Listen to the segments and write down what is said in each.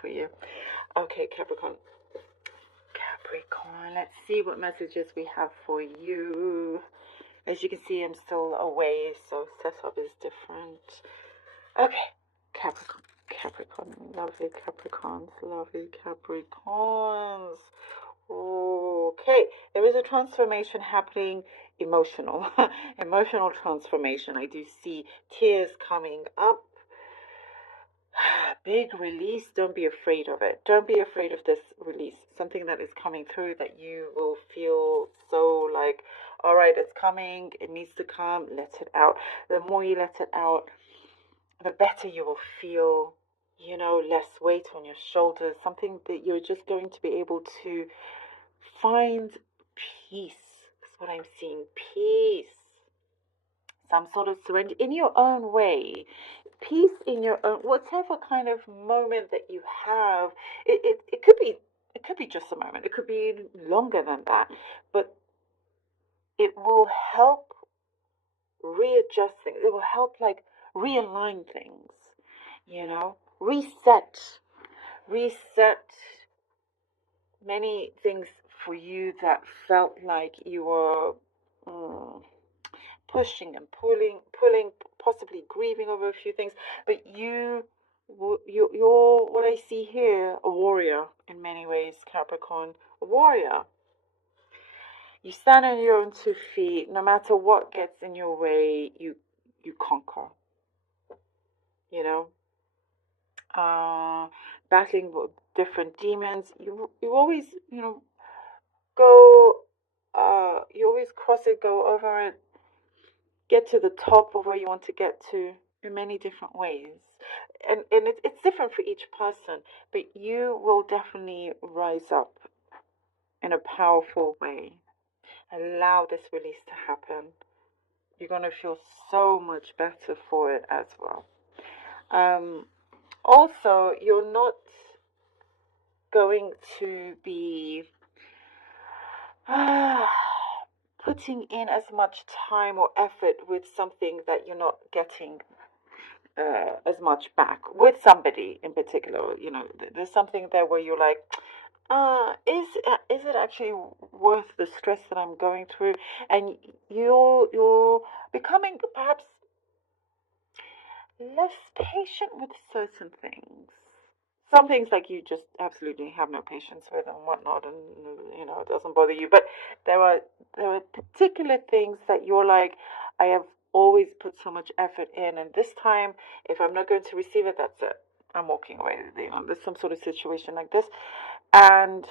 for you. Okay, Capricorn. Capricorn, let's see what messages we have for you. As you can see, I'm still away, so setup is different. Okay, Capricorn. Capricorn, lovely Capricorns, lovely Capricorns. Okay, there is a transformation happening, emotional, emotional transformation. I do see tears coming up. Big release. Don't be afraid of it. Don't be afraid of this release. Something that is coming through that you will feel so like, all right, it's coming. It needs to come. Let it out. The more you let it out, the better you will feel. You know, less weight on your shoulders. Something that you're just going to be able to find peace. That's what I'm seeing. Peace. Some sort of surrender in your own way. Peace in your own, whatever kind of moment that you have. It could be just a moment. It could be longer than that, but it will help readjust things. It will help like realign things. You know, reset many things for you that felt like you were pushing and pulling, possibly grieving over a few things. But you're what I see here, a warrior in many ways, Capricorn, a warrior. You stand on your own 2 feet. No matter what gets in your way, you conquer. You know, battling with different demons. You always, you know, go. You always cross it, go over it, get to the top of where you want to get to in many different ways. And it's different for each person, but you will definitely rise up in a powerful way. Allow this release to happen. You're going to feel so much better for it as well. Also, you're not going to be putting in as much time or effort with something that you're not getting as much back with somebody in particular. You know, there's something there where you're like, is it actually worth the stress that I'm going through? And you're becoming perhaps less patient with certain things. Some things like you just absolutely have no patience with and whatnot, and you know it doesn't bother you. But there are particular things that you're like, I have always put so much effort in, and this time, if I'm not going to receive it, that's it. I'm walking away. You know, there's some sort of situation like this, and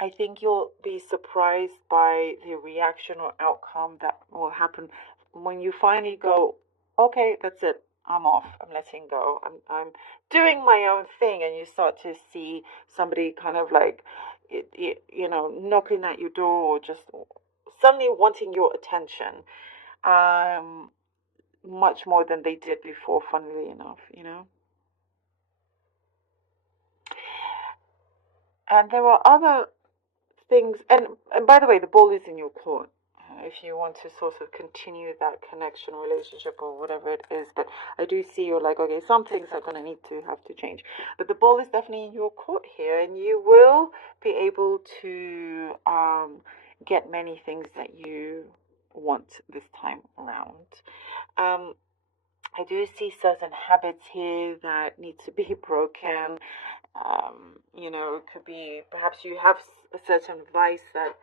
I think you'll be surprised by the reaction or outcome that will happen when you finally go, okay, that's it. I'm off. I'm letting go. I'm doing my own thing, and you start to see somebody kind of like, you know, knocking at your door or just suddenly wanting your attention, much more than they did before. Funnily enough, you know. And there are other things, and by the way, the ball is in your court. If you want to sort of continue that connection, relationship, or whatever it is, but I do see you're like, okay, some things are going to need to have to change, but the ball is definitely in your court here, and you will be able to get many things that you want this time around. I do see certain habits here that need to be broken. You know, it could be perhaps you have a certain vice that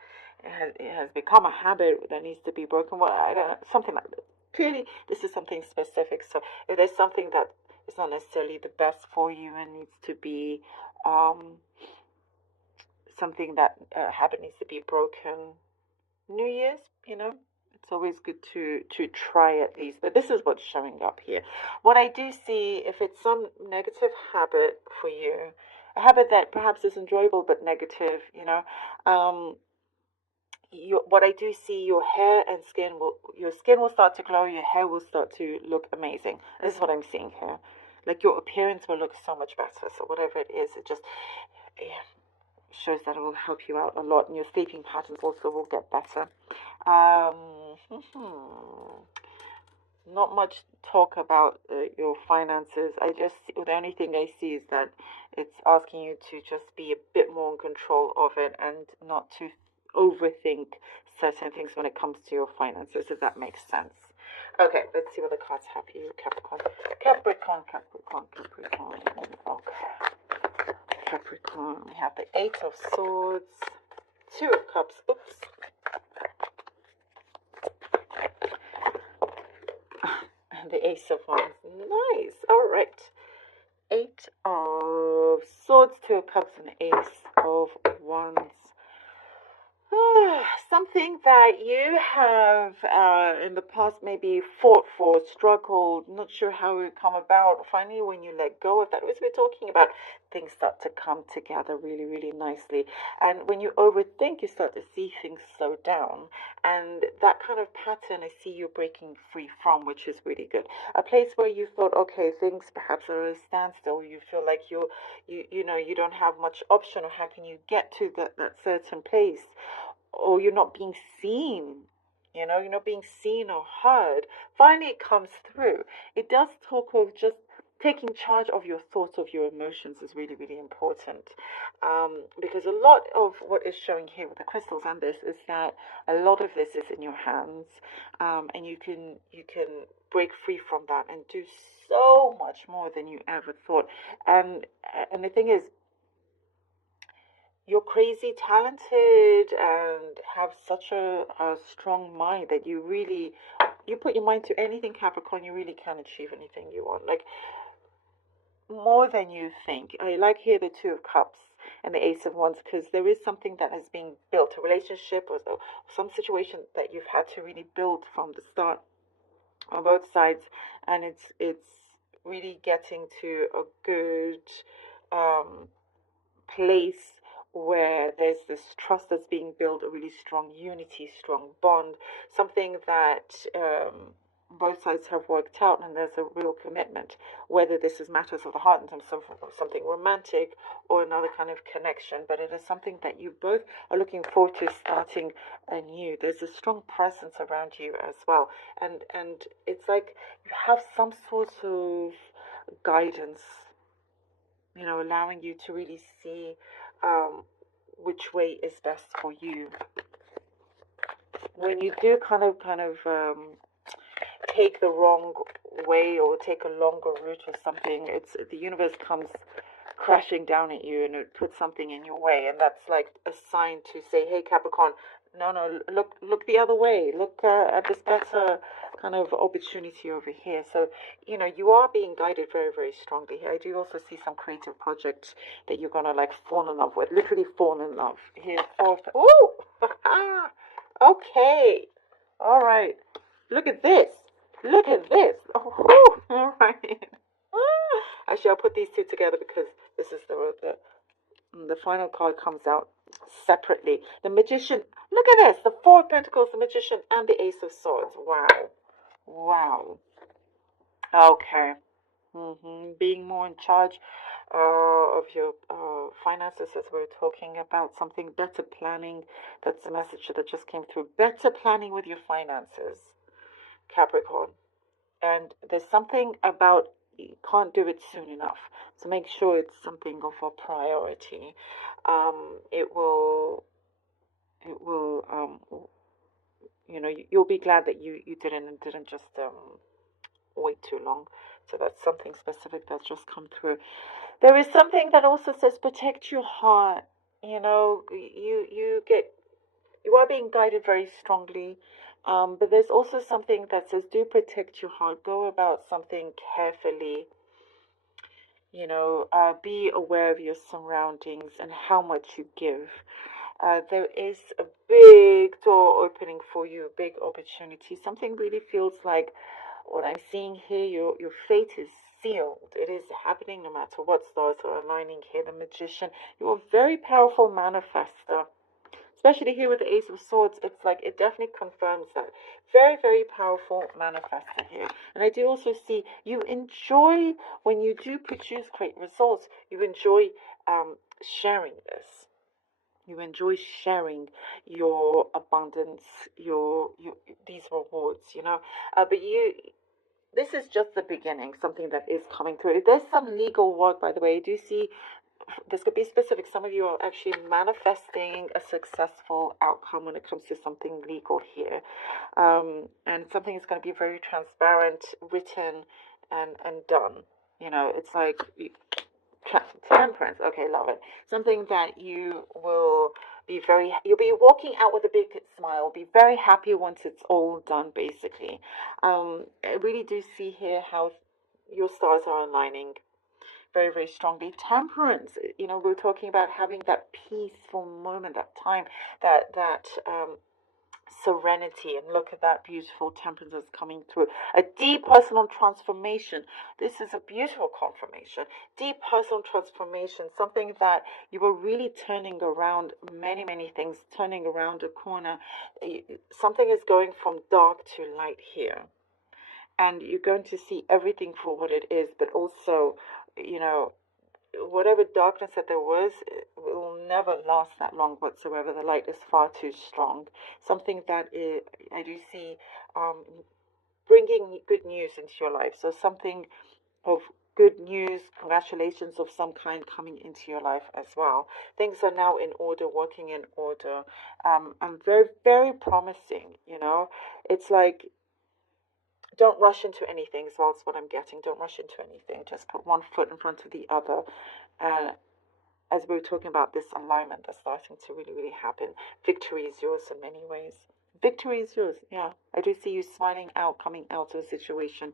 it has become a habit that needs to be broken. Well, I don't know, something like that. Clearly, this is something specific. So if there's something that is not necessarily the best for you and needs to be something that habit needs to be broken, New Year's, you know, it's always good to try at least. But this is what's showing up here. What I do see, if it's some negative habit for you, a habit that perhaps is enjoyable but negative, you know, what I do see, your hair and your skin will start to glow, your hair will start to look amazing. This is what I'm seeing here. Like your appearance will look so much better. So whatever it is, it just shows that it will help you out a lot, and your sleeping patterns also will get better. not much talk about your finances. The only thing I see is that it's asking you to just be a bit more in control of it and not to overthink certain things when it comes to your finances, if that makes sense. Okay, let's see what the cards have for you, Capricorn. Capricorn, Capricorn, Capricorn. Okay. Capricorn, we have the Eight of Swords, Two of Cups, oops. And the Ace of Wands. Nice. All right. Eight of Swords, Two of Cups, and Ace of Wands. Something that you have in the past maybe fought for, struggled, not sure how it would come about. Finally, when you let go of that, as we're talking about, things start to come together really, really nicely. And when you overthink, you start to see things slow down. And that kind of pattern I see you breaking free from, which is really good. A place where you thought, okay, things perhaps are at a standstill. You feel like you don't have much option, or how can you get to that certain place? Or you're not being seen, you're not being seen or heard. Finally, it comes through. It does talk of just taking charge of your thoughts, of your emotions is really, really important. Because a lot of what is showing here with the crystals and this is that a lot of this is in your hands, and you can break free from that and do so much more than you ever thought. And the thing is, you're crazy talented and have such a strong mind that you put your mind to anything, Capricorn, you really can achieve anything you want, like more than you think. I like here the Two of Cups and the Ace of Wands, because there is something that is being built, a relationship or some situation that you've had to really build from the start on both sides, and it's really getting to a good place where there's this trust that's being built, a really strong unity, strong bond, something that both sides have worked out, and there's a real commitment, whether this is matters of the heart in terms of something romantic or another kind of connection, but it is something that you both are looking forward to starting anew. There's a strong presence around you as well, and it's like you have some sort of guidance, allowing you to really see which way is best for you. When you do kind of take the wrong way or take a longer route or something, it's the universe comes crashing down at you and it puts something in your way, and that's like a sign to say, hey, Capricorn, no, look the other way, look at this better kind of opportunity over here. So you are being guided very, very strongly here. I do also see some creative projects that you're gonna like fall in love with, literally fall in love here. Oh, okay, all right, look at this, oh, all right. Actually, I'll put these two together because this is the final card comes out separately. The Magician, look at this, the Four of Pentacles, the Magician, and the Ace of Swords. Wow. Okay. Being more in charge of your finances, as we're talking about, something better planning. That's the message that just came through. Better planning with your finances, Capricorn. And there's something about you can't do it soon enough, so make sure it's something of a priority. You'll be glad that you didn't just wait too long. So that's something specific that's just come through. There is something that also says protect your heart. You are being guided very strongly. But there's also something that says do protect your heart. Go about something carefully. Be aware of your surroundings and how much you give. There is a big door opening for you, a big opportunity. Something really feels like what I'm seeing here, your fate is sealed. It is happening no matter what stars are aligning here. The Magician, you're a very powerful manifester. Especially here with the Ace of Swords, it's like it definitely confirms that. Very, very powerful manifester here. And I do also see you enjoy, when you do produce great results, you enjoy sharing this. You enjoy sharing your abundance, your these rewards, but this is just the beginning, something that is coming through. There's some legal work, by the way. Do you see? This could be specific. Some of you are actually manifesting a successful outcome when it comes to something legal here. And something is going to be very transparent, written, and done. You know, it's like temperance. Okay, love it. Something that you will be you'll be walking out with a big smile, be very happy once it's all done, basically. I really do see here how your stars are aligning very, very strongly. Temperance, you know, we're talking about having that peaceful moment, that time, that serenity. And look at that beautiful temperance that's coming through. A deep personal transformation. This is a beautiful confirmation. Deep personal transformation, something that you were really turning around many, many things, turning around a corner. Something is going from dark to light here. And you're going to see everything for what it is, but also, you know, whatever darkness that there was, it will never last that long whatsoever. The light is far too strong. Something that I do see bringing good news into your life. So something of good news, congratulations of some kind coming into your life as well. Things are now in order, working in order, and very, very promising. You know, it's like, don't rush into anything, as well as what I'm getting. Don't rush into anything. Just put one foot in front of the other. And as we were talking about this alignment that's starting to really, really happen, victory is yours in many ways. Victory is yours. Yeah. I do see you smiling out, coming out of a situation.